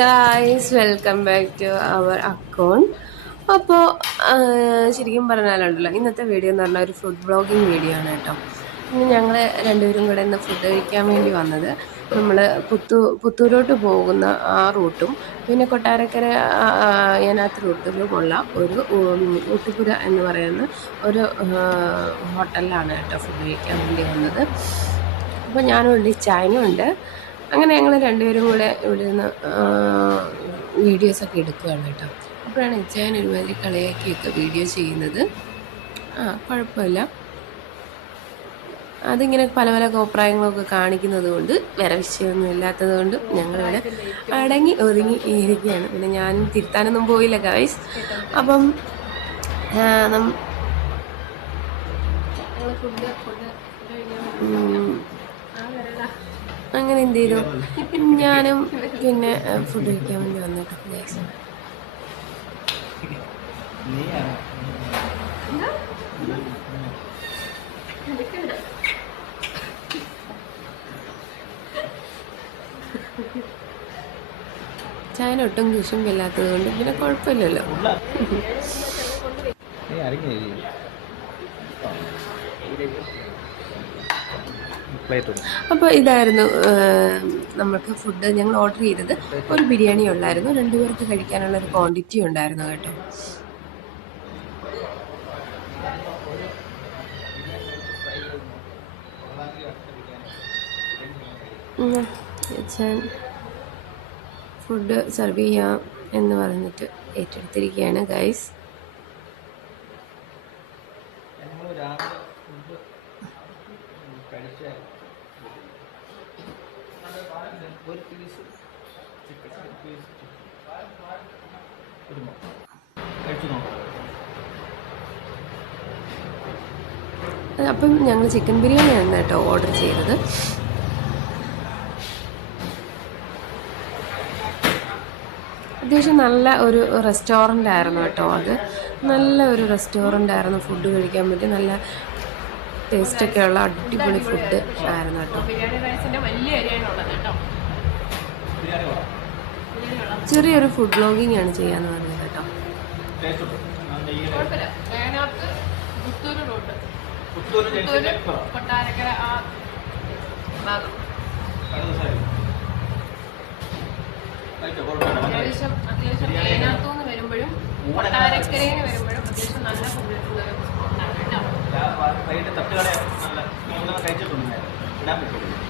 Guys, welcome back to our account. അപ്പോൾ ശരിക്കും പറഞ്ഞാലുണ്ടല്ലോ, ഇന്നത്തെ വീഡിയോ എന്ന് പറഞ്ഞാൽ ഒരു ഫുഡ് ബ്ലോഗിങ് വീഡിയോ ആണ് കേട്ടോ. ഇന്ന് ഞങ്ങൾ രണ്ടുപേരും കൂടെ ഇന്ന് ഫുഡ് കഴിക്കാൻ വേണ്ടി വന്നത് നമ്മൾ പുത്തൂരോട്ട് പോകുന്ന ആ റൂട്ടും പിന്നെ കൊട്ടാരക്കര ഏനാത്ത് റൂട്ടിലുമുള്ള ഒരു ഊട്ടുപുര എന്ന് പറയുന്ന ഒരു ഹോട്ടലിലാണ് കേട്ടോ ഫുഡ് കഴിക്കാൻ വേണ്ടി വന്നത്. അപ്പോൾ ഞാനുണ്ട്, ചായനും ഉണ്ട്. അങ്ങനെ ഞങ്ങൾ രണ്ടുപേരും കൂടെ ഇവിടെ നിന്ന് വീഡിയോസൊക്കെ എടുക്കുകയാണ് കേട്ടോ. അപ്പോഴാണ് ഇച്ചായൻ ഒരുമാതിരി കളിയാക്കിയൊക്കെ വീഡിയോ ചെയ്യുന്നത്. കുഴപ്പമില്ല, അതിങ്ങനെ പല പല അഭിപ്രായങ്ങളൊക്കെ കാണിക്കുന്നത് കൊണ്ട് വേറെ വിഷയമൊന്നും ഇല്ലാത്തത് കൊണ്ട് ഞങ്ങളിവിടെ അടങ്ങി ഒതുങ്ങി ഇരിക്കുകയാണ്. പിന്നെ ഞാനും തിരുത്താനൊന്നും പോയില്ല ഗൈസ്. അപ്പം അങ്ങനെ എന്ത് ചെയ്തു, ഞാനും പിന്നെ ഫുഡ് കഴിക്കാൻ വേണ്ടി വന്നിട്ട് ഗൈസ്. ചായന ഒട്ടും കുശുമ്പില്ലാത്തത് കൊണ്ട് പിന്നെ കുഴപ്പമില്ലല്ലോ. അപ്പോൾ ഇതായിരുന്നു നമുക്ക് ഫുഡ് ഞങ്ങൾ ഓർഡർ ചെയ്തത്. ഒരു ബിരിയാണി ഉള്ളായിരുന്നു, 2 പേർക്ക് കഴിക്കാനുള്ള ഒരു ക്വാണ്ടിറ്റി ഉണ്ടായിരുന്നു കേട്ടോ. ഫുഡ് സെർവ് ചെയ്യാം എന്ന് പറഞ്ഞിട്ട് ഏറ്റെടുത്തിരിക്കുകയാണ് ഗൈസ്. അപ്പം ഞങ്ങൾ ചിക്കൻ ബിരിയാണിയാണ് കേട്ടോ ഓർഡർ ചെയ്തത്. അത്യാവശ്യം നല്ല ഒരു റെസ്റ്റോറൻ്റ് ആയിരുന്നു കേട്ടോ. അത് നല്ല ഒരു റെസ്റ്റോറൻ്റ് ആയിരുന്നു, ഫുഡ് കഴിക്കാൻ പറ്റി നല്ല ടേസ്റ്റൊക്കെ ഉള്ള അടിപൊളി ഫുഡ് ആയിരുന്നു കേട്ടോ. ചെറിയൊരു ഫുഡ് ബ്ലോഗിങ് ആണ് ചെയ്യാന്ന് പറഞ്ഞത് കേട്ടോ. കൊട്ടാരക്കര ആ ഭാഗം അത്യാവശ്യം ഏനാത്തൂന്ന് വരുമ്പോഴും കൊട്ടാരക്കരയിൽ വരുമ്പോഴും അത്യാവശ്യം നല്ല ഫുഡ് സ്പോട്ടാണ് കേട്ടോ.